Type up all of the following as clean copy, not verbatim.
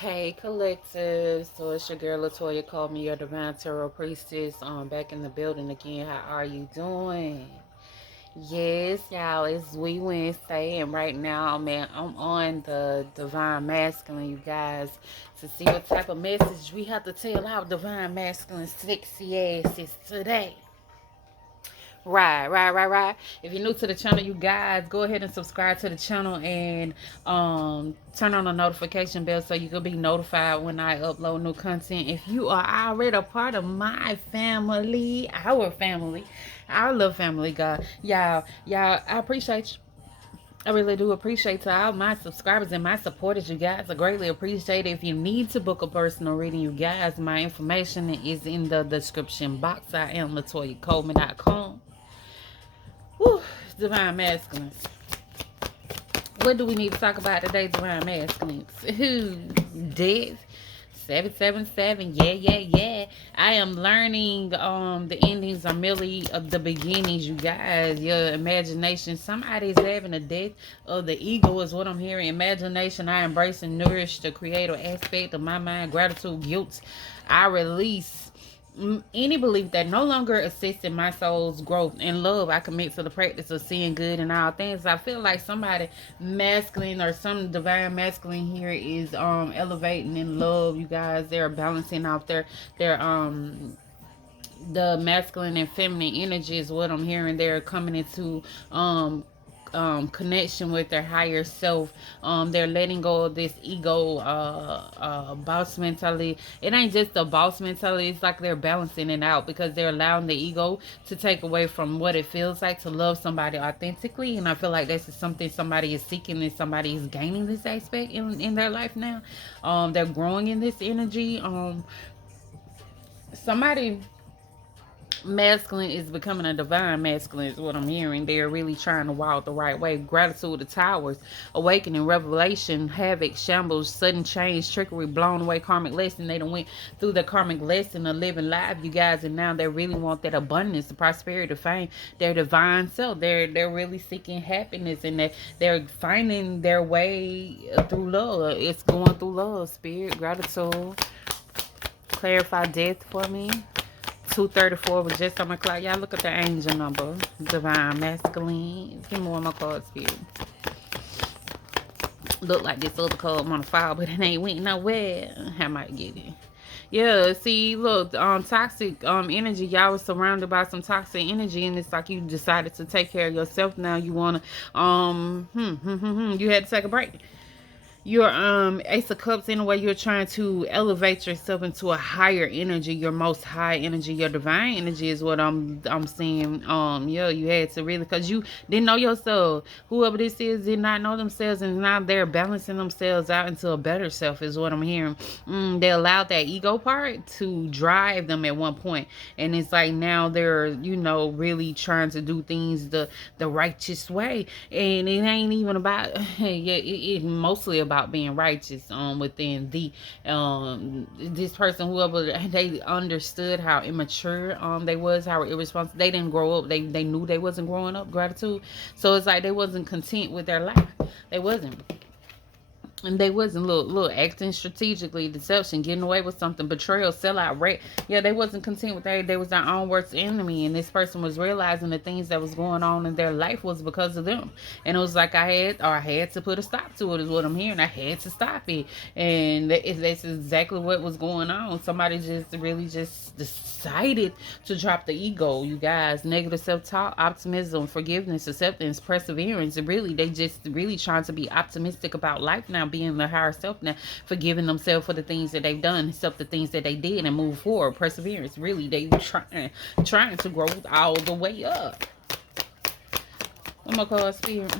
Hey collective, so it's your girl Latoya, call me your divine tarot priestess. Back in the building again. How are you doing? Yes, y'all, it's We Wednesday, and right now I'm on the divine masculine, you guys, to see what type of message we have to tell our divine masculine sexy asses today. Right. If you're new to the channel, you guys, go ahead and subscribe to the channel and turn on the notification bell so you can be notified when I upload new content. If you are already a part of my family, our little family, God, y'all, I appreciate you. I really do appreciate to all my subscribers and my supporters, you guys. I greatly appreciate it. If you need to book a personal reading, you guys, my information is in the description box. I am LatoyaColeman.com. Whew, divine masculines. What do we need to talk about today, divine masculines? Who? Death. 777. Yeah. I am learning the endings are merely of the beginnings, you guys. Your imagination. Somebody's having a death of the ego is what I'm hearing. Imagination, I embrace and nourish the creative aspect of my mind. Gratitude, guilt, I release any belief that no longer assists in my soul's growth and love. I commit to the practice of seeing good in all things. I feel like somebody masculine or some divine masculine here is elevating in love, you guys. They're balancing out their the masculine and feminine energy is what I'm hearing. They're coming into connection with their higher self. They're letting go of this ego boss mentality. It ain't just a boss mentality, it's like they're balancing it out because they're allowing the ego to take away from what it feels like to love somebody authentically. And I feel like this is something somebody is seeking and somebody is gaining this aspect in their life now. They're growing in this energy. Somebody masculine is becoming a divine masculine is what I'm hearing. They're really trying to walk the right way. Gratitude, the towers, awakening, revelation, havoc, shambles, sudden change, trickery, blown away, karmic lesson. They done went through the karmic lesson of living life, you guys, and now they really want that abundance, the prosperity, the fame, their divine self. They're really seeking happiness, and they're finding their way through love. It's going through love, spirit, gratitude. Clarify death for me. 234 was just on my clock. Y'all look at the angel number. Divine masculine. Give me one more card, spirit. Look like this other card on the file, but it ain't went nowhere. I might get it. Yeah, see, look, toxic energy. Y'all was surrounded by some toxic energy, and it's like you decided to take care of yourself. Now you wanna you had to take a break. Your Ace of Cups, in a way, you're trying to elevate yourself into a higher energy, your most high energy, your divine energy is what I'm seeing. Yeah, you had to really, because you didn't know yourself. Whoever this is did not know themselves, and now they're balancing themselves out into a better self is what I'm hearing. They allowed that ego part to drive them at one point, and it's like now they're, really trying to do things the righteous way, and it ain't even about yeah, it's mostly about being righteous within the this person, whoever, they understood how immature they was, how irresponsible. They didn't grow up. They knew they wasn't growing up. Gratitude. So it's like they wasn't content with their life. They wasn't. And they wasn't little acting strategically, deception, getting away with something, betrayal, sellout, rape. Yeah, they wasn't content with that. They was their own worst enemy, and this person was realizing the things that was going on in their life was because of them. And it was like I had to put a stop to it. Is what I'm hearing. I had to stop it, and that's exactly what was going on. Somebody just really just decided to drop the ego. You guys, negative self-talk, optimism, forgiveness, acceptance, perseverance. Really, they just really trying to be optimistic about life now, being their higher self now, forgiving themselves for the things that they've done, accept the things that they did, and move forward. Perseverance. Really, they trying to grow all the way up. One more card, spirit.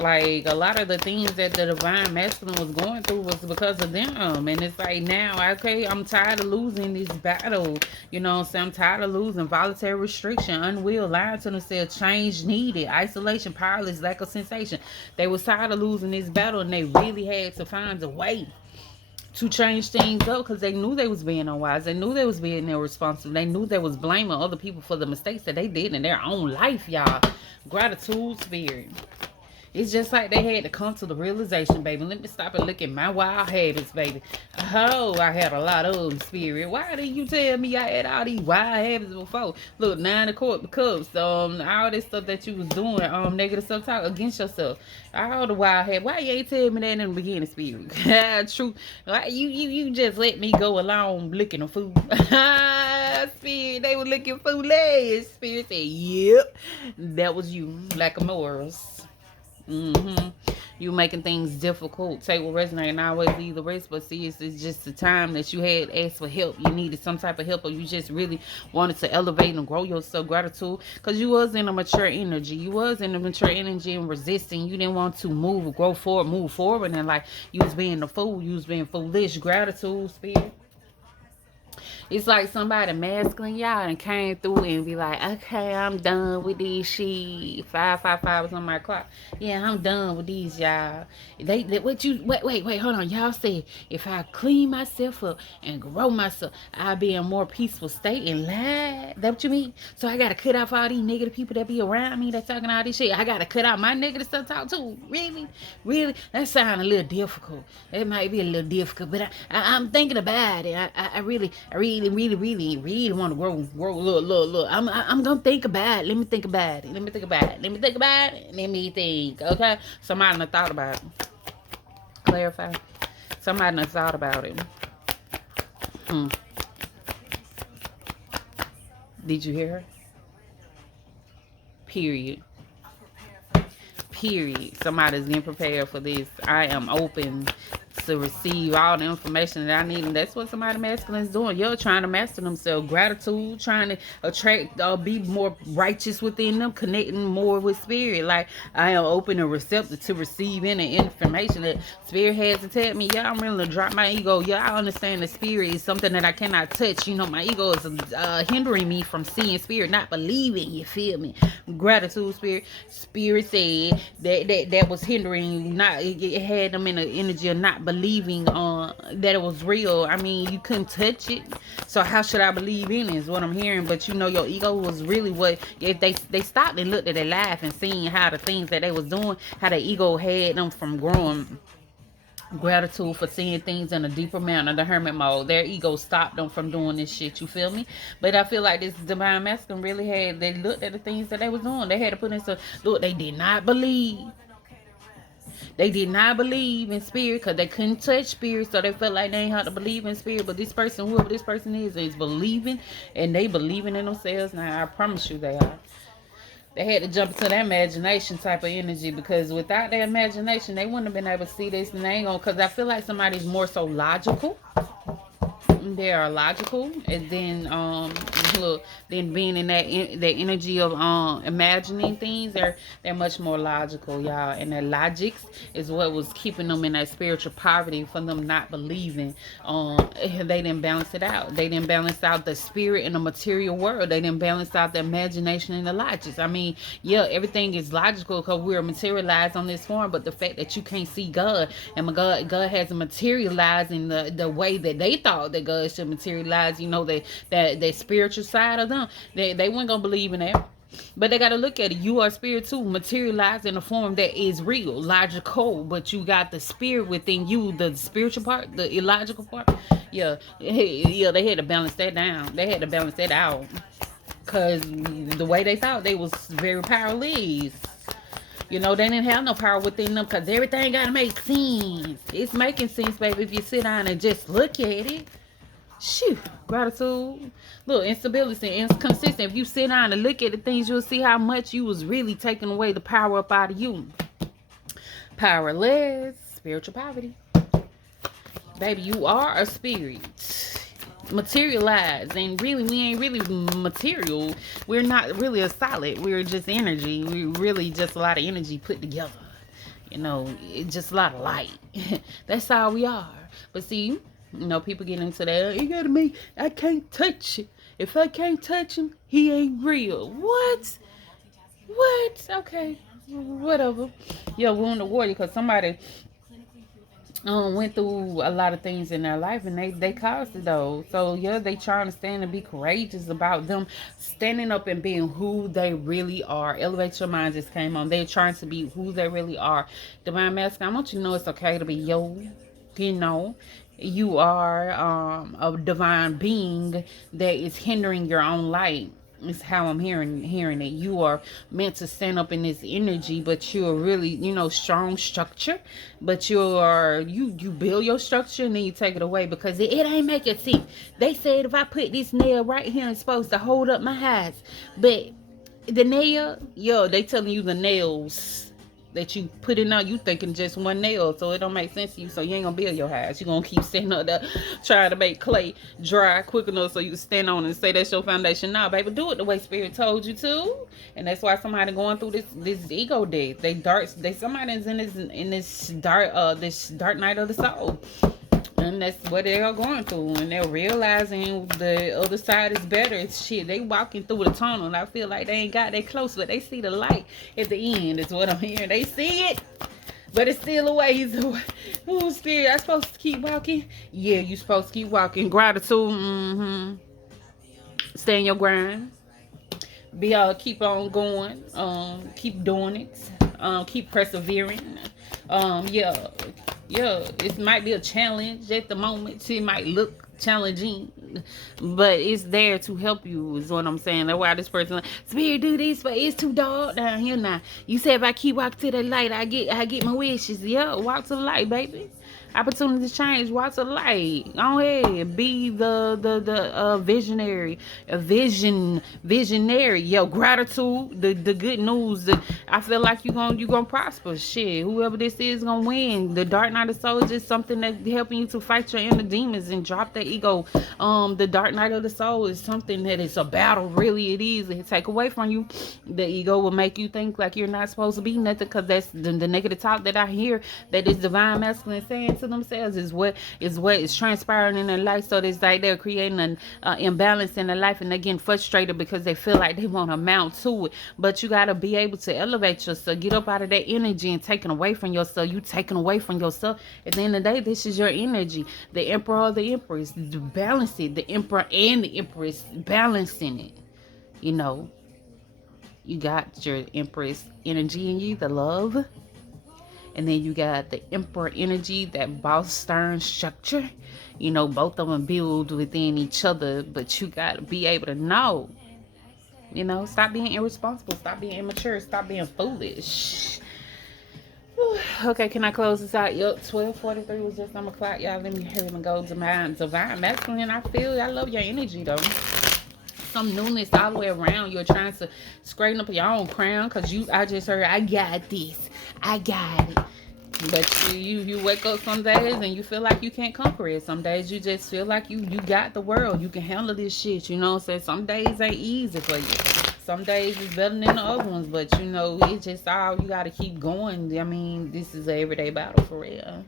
Like, a lot of the things that the divine masculine was going through was because of them. And it's like, now, okay, I'm tired of losing this battle. You know what I'm saying? I'm tired of losing. Voluntary restriction, unwill, lying to themselves, change needed, isolation, powerless, lack of sensation. They was tired of losing this battle, and they really had to find a way to change things up, because they knew they was being unwise. They knew they was being irresponsible. They knew they was blaming other people for the mistakes that they did in their own life, y'all. Gratitude, spirit. It's just like they had to come to the realization, baby. Let me stop and look at my wild habits, baby. Oh, I had a lot of them, Spirit. Why didn't you tell me I had all these wild habits before? Look, 9 of Cups, all this stuff that you was doing, negative self-talk against yourself. All the wild habits. Why you ain't tell me that in the beginning, Spirit? True. Like, you just let me go along looking a fool. Spirit, they were looking foolish. Spirit said, yep, that was you. Lack of morals. You making things difficult. Take what resonate and always leave the rest. But see, it's just the time that you had asked for help. You needed some type of help, or you just really wanted to elevate and grow yourself. Gratitude, because you was in a mature energy. You was in a mature energy and resisting. You didn't want to move, grow forward, move forward, and like you was being a fool. You was being foolish. Gratitude, Spirit. It's like somebody masculine y'all and came through and be like, okay, I'm done with this shit. 555 was on my clock. Yeah, I'm done with these y'all. They wait, hold on. Y'all said if I clean myself up and grow myself, I'll be in a more peaceful state and lie. That what you mean? So I gotta cut off all these negative people that be around me that talking all this shit. I gotta cut out my negative stuff talk too. Really? Really? That sounds a little difficult. It might be a little difficult, but I'm thinking about it. I really want to grow. Look. I'm gonna think about it. Let me think about it. Let me think. Okay. Somebody done thought about it. Clarify. Somebody done thought about it. Did you hear her? Period. Somebody's getting prepared for this. I am open to receive all the information that I need, and that's what somebody masculine is doing. You're trying to master themselves. Gratitude, trying to attract, be more righteous within them, connecting more with spirit. Like, I am open and receptive to receive any information that spirit has to tell me. Yeah, I'm willing to drop my ego. Yeah, I understand the spirit is something that I cannot touch. You know, my ego is hindering me from seeing spirit, not believing. You feel me? Gratitude, spirit. Spirit said that was hindering. Not, it had them in the energy of not believing that it was real. I mean, you couldn't touch it, so how should I believe in it is what I'm hearing. But you know, your ego was really what, if they stopped and looked at their life and seen how the things that they was doing, how their ego had them from growing. Gratitude for seeing things in a deeper manner, the hermit mode. Their ego stopped them from doing this shit, you feel me? But I feel like this divine masculine really had, they looked at the things that they was doing. They had to put into, look, they did not believe. They did not believe in spirit because they couldn't touch spirit, so they felt like they ain't had to believe in spirit. But this person, whoever this person is believing, and they believing in themselves. Now, I promise you they are. They had to jump into that imagination type of energy, because without their imagination, they wouldn't have been able to see this, and they ain't gonna, because I feel like somebody's more so logical. They are logical, and then look, then being in that energy of imagining things, they're much more logical, y'all. And their logics is what was keeping them in that spiritual poverty, for them not believing. They didn't balance it out. They didn't balance out the spirit in the material world. They didn't balance out the imagination and the logics. I mean, yeah, everything is logical because we're materialized on this form, but the fact that you can't see God, and God hasn't materialized in the way that they thought that God should materialize, you know, that spiritual side of them, they weren't gonna believe in that. But they got to look at it. You are spirit too, materialized in a form that is real, logical, but you got the spirit within you, the spiritual part, the illogical part. Yeah, they had to balance that down. They had to balance that out, because the way they thought, they was very powerless. You know, they didn't have no power within them, because everything got to make sense. It's making sense, baby, if you sit down and just look at it. Shoot, gratitude. Look, instability, inconsistent. If you sit down and look at the things, you'll see how much you was really taking away the power up out of you. Powerless, spiritual poverty. Baby, you are a spirit. Materialized, and really, we ain't really material. We're not really a solid. We're just energy. We're really just a lot of energy put together. You know, it's just a lot of light. That's all we are. But see, you know, people get into that. You gotta make, I can't touch it. If I can't touch him, he ain't real. What? Okay. Whatever. Yeah, we're on the warrior, because somebody went through a lot of things in their life, and they caused it though. So yeah, they trying to stand and be courageous about them standing up and being who they really are. Elevate Your Mind just came on. They're trying to be who they really are. Divine Masculine, I want you to know it's okay to be yo. You know, you are a divine being that is hindering your own light. Is how I'm hearing it. You are meant to stand up in this energy, but you're really, strong structure. But you build your structure and then you take it away because it ain't making sense. They said if I put this nail right here, it's supposed to hold up my eyes, but the nail, they telling you the nails that you put in out, you thinking just one nail, so it don't make sense to you. So you ain't gonna build your house. You gonna keep standing up there trying to make clay dry quick enough so you can stand on it and say that's your foundation. Nah, baby, do it the way Spirit told you to. And that's why somebody going through this ego death. Somebody's in this dark night of the soul. And that's what they're going through, and they're realizing the other side is better. It's shit. They walking through the tunnel, and I feel like they ain't got that close, but they see the light at the end. Is what I'm hearing. They see it, but it's still a ways away. Oh, Spirit, I supposed to keep walking? Yeah, you supposed to keep walking. Gratitude. Stay in your grind. Keep on going. Keep doing it. Keep persevering. Yeah, it might be a challenge at the moment. It might look challenging, but it's there to help you, is what I'm saying. That's why this person like, Spirit, do this, but it's too dark down here now. You said if I keep walking to the light, I get my wishes. Yeah, walk to the light, baby. Opportunities change. Walk to the light. Go ahead. Be the visionary, visionary. Yo, gratitude. The good news. I feel like you gonna prosper. Shit, whoever this is gonna win. The Dark Night of Soul is just something that's helping you to fight your inner demons and drop the ego. The Dark Night of the Soul is something that is a battle. Really, it is. It take away from you. The ego will make you think like you're not supposed to be nothing, because that's the negative talk that I hear that is divine masculine saying to themselves is what is transpiring in their life. So it's like they're creating an imbalance in their life, and they're getting frustrated because they feel like they won't amount to it. But you got to be able to elevate yourself, get up out of that energy and taken away from yourself. You taken away from yourself. At the end of the day, this is your energy. The Emperor or the Empress, balance it. The Emperor and the Empress, balancing it. You got your Empress energy in you, the love. And then you got the Emperor energy, that boss stern structure. Both of them build within each other, but you got to be able to know. Stop being irresponsible. Stop being immature. Stop being foolish. Okay, can I close this out? Yep, 12:43 was just on the clock. Y'all, let me hurry and go to my divine masculine. I love your energy, though. Some newness all the way around. You're trying to straighten up your own crown, because I just heard, I got this. I got it. But you wake up some days and you feel like you can't conquer it. Some days you just feel like you got the world. You can handle this shit. Some days ain't easy for you. Some days it's better than the other ones. But it's just all, you got to keep going. I mean, this is an everyday battle for real.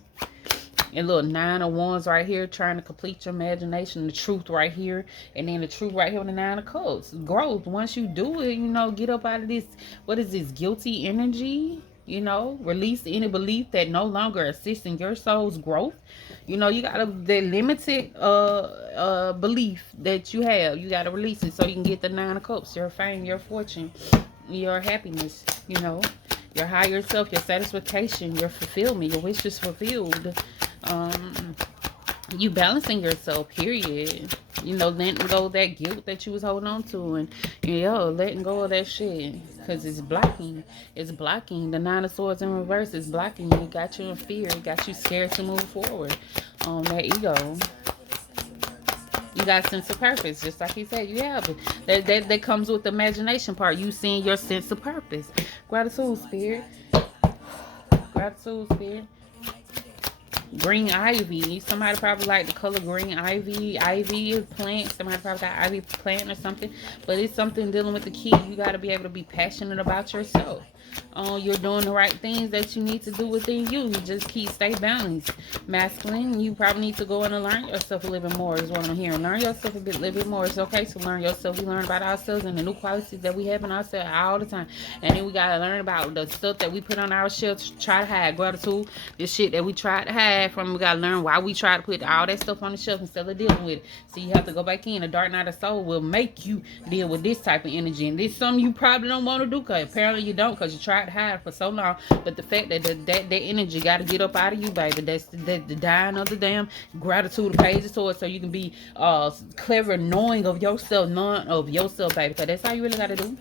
And little 9 of Wands right here, trying to complete your imagination. The Truth right here, and then the Truth right here with the 9 of Cups. Growth. Once you do it, get up out of this. What is this? Guilty energy. Release any belief that no longer assists in your soul's growth. You got the limited belief that you have. You got to release it so you can get the 9 of Cups. Your fame, your fortune, your happiness. Your higher self, your satisfaction, your fulfillment, your wishes fulfilled. You balancing yourself, period. Letting go of that guilt that you was holding on to, and letting go of that shit, because it's blocking. The 9 of Swords in reverse is blocking you. It got you in fear. It got you scared to move forward. That ego. You got a sense of purpose, just like he said. You have it. That comes with the imagination part. You seeing your sense of purpose. Gratitude, Spirit. Gratitude, Spirit. Green ivy. Somebody probably like the color green ivy. Ivy is plant. Somebody probably got ivy plant or something. But it's something dealing with the key. You got to be able to be passionate about yourself. you're doing the right things that you need to do within you. You just stay balanced. Masculine, you probably need to go in and learn yourself a little bit more is what I'm hearing. Learn yourself little bit more. It's okay to learn yourself. We learn about ourselves and the new qualities that we have in ourselves all the time. And then we gotta learn about the stuff that we put on our shelf to try to hide. Gratitude, this shit that we try to hide from. We gotta learn why we try to put all that stuff on the shelf instead of dealing with it. So you have to go back in. The dark night of soul will make you deal with this type of energy. And this is something you probably don't want to do, because apparently you don't, because you tried to hide for so long. But the fact that that energy got to get up out of you, baby. That's the dying of the damn gratitude pages towards, so you can be clever, knowing of yourself, baby. Because that's how you really got to do.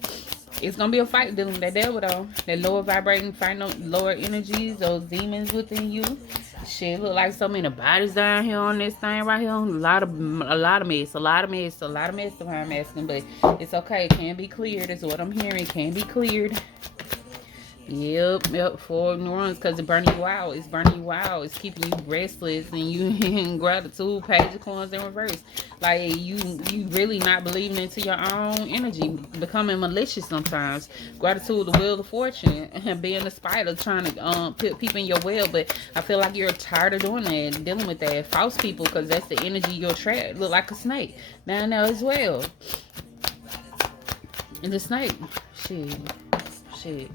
It's gonna be a fight dealing with that devil, though. That lower vibrating, final lower energies, those demons within you. Shit, look like so many bodies down here on this thing right here. A lot of mess, a lot of mess behind masking, but it's okay. It can be cleared. Is what I'm hearing. It can be cleared. Yep, for New Orleans, because it's burning you out. It's burning you out. It's keeping you restless, and you in gratitude, page of coins in reverse. Like you really not believing into your own energy, becoming malicious sometimes. Gratitude, the wheel of fortune, and being the spider, trying to put people in your web. But I feel like you're tired of doing that, dealing with that false people, because that's the energy you'll attract. Look like a snake down there as well. And the snake, shit.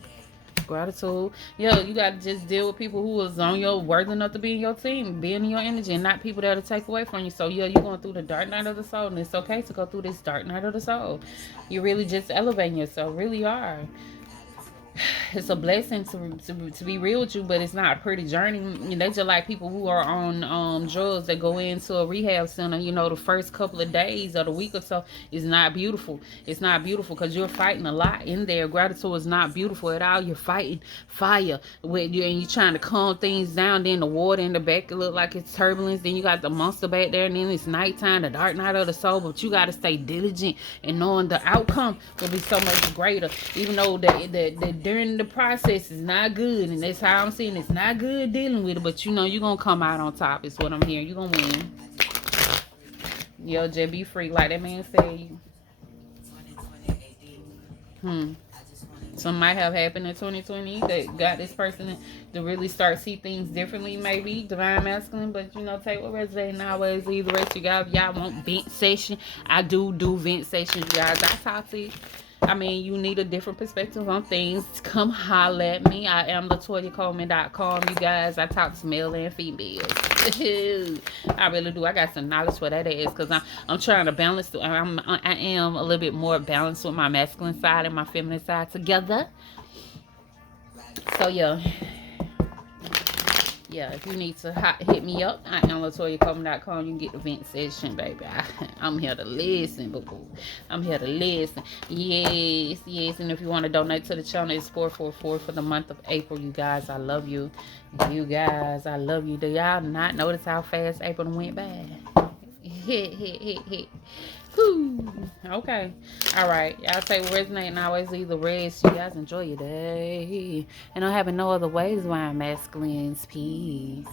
Gratitude. Yo, you gotta just deal with people who is on your worthy enough to be in your team, being in your energy, and not people that'll take away from you. So yeah, you're going through the dark night of the soul, and it's okay to go through this dark night of the soul. You're really just elevating yourself, really are. It's a blessing to be real with you, but it's not a pretty journey. They just like people who are on drugs that go into a rehab center. The first couple of days or the week or so is not beautiful. It's not beautiful because you're fighting a lot in there. Gratitude is not beautiful at all. You're fighting fire with you, and you're trying to calm things down. Then the water in the back, it look like it's turbulence. Then you got the monster back there, and then it's nighttime, the dark night of the soul. But you got to stay diligent and knowing the outcome will be so much greater, even though the during the process is not good, and that's how I'm seeing it's not good dealing with it, but you're gonna come out on top is what I'm hearing. You're gonna win. Yo, just be free like that man said. Something might have happened in 2020 that got this person to really start see things differently, maybe divine masculine, but take what resonates and always leave the rest. You guys, y'all want vent session, I do vent sessions, you guys. I talk to you. I mean, you need a different perspective on things, come holler at me. I am LatoyaColeman.com, you guys. I talk to male and females. I really do. I got some knowledge for that ass, because I'm trying to balance. I am a little bit more balanced with my masculine side and my feminine side together. So yeah, if you need to hit me up, I am LatoyaColeman.com. You can get the vent session, baby. I'm here to listen, boo-boo. I'm here to listen. Yes. And if you want to donate to the channel, it's 444 for the month of April. You guys, I love you. You guys, I love you. Do y'all not notice how fast April went by? Okay. All right. Y'all say resonate and always leave the rest. You guys enjoy your day. And I'm having no other ways why I'm masculines. Peace.